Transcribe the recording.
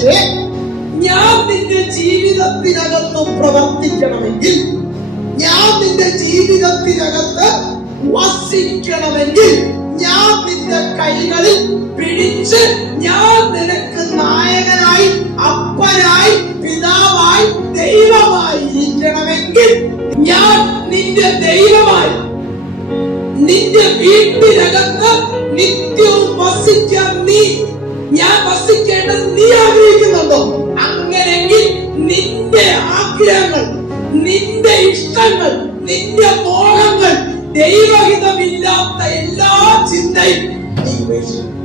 പക്ഷേ ഞാൻ നിന്റെ ജീവിതത്തിനകത്ത് പ്രവർത്തിക്കണമെങ്കിൽ, ഞാൻ നിന്റെ ജീവിതത്തിനകത്ത് വസിക്കണമെങ്കിൽ, ഞാൻ നിന്റെ കൈകളിൽ പിടിച്ച് ഞാൻ നിനക്ക് നായകനായി, അപ്പനായി, പിതാവായി, ദൈവമായി ഇരിക്കണമെങ്കിൽ, ഞാൻ നിന്റെ ദൈവമായി നിന്റെ വീട്ടിനകത്ത് നിത്യവും വസിക്കാൻ ഞാൻ വസിക്കേണ്ടത് നീ ആഗ്രഹിക്കുന്നുണ്ടോ? അങ്ങനെയെങ്കിൽ നിന്റെ ആഗ്രഹങ്ങൾ, നിന്റെ ഇഷ്ടങ്ങൾ, നിന്റെ മോഹങ്ങൾ, ദൈവഹിതമില്ലാത്ത എല്ലാ ചിന്തയും നീ ഉപേക്ഷിക്കും.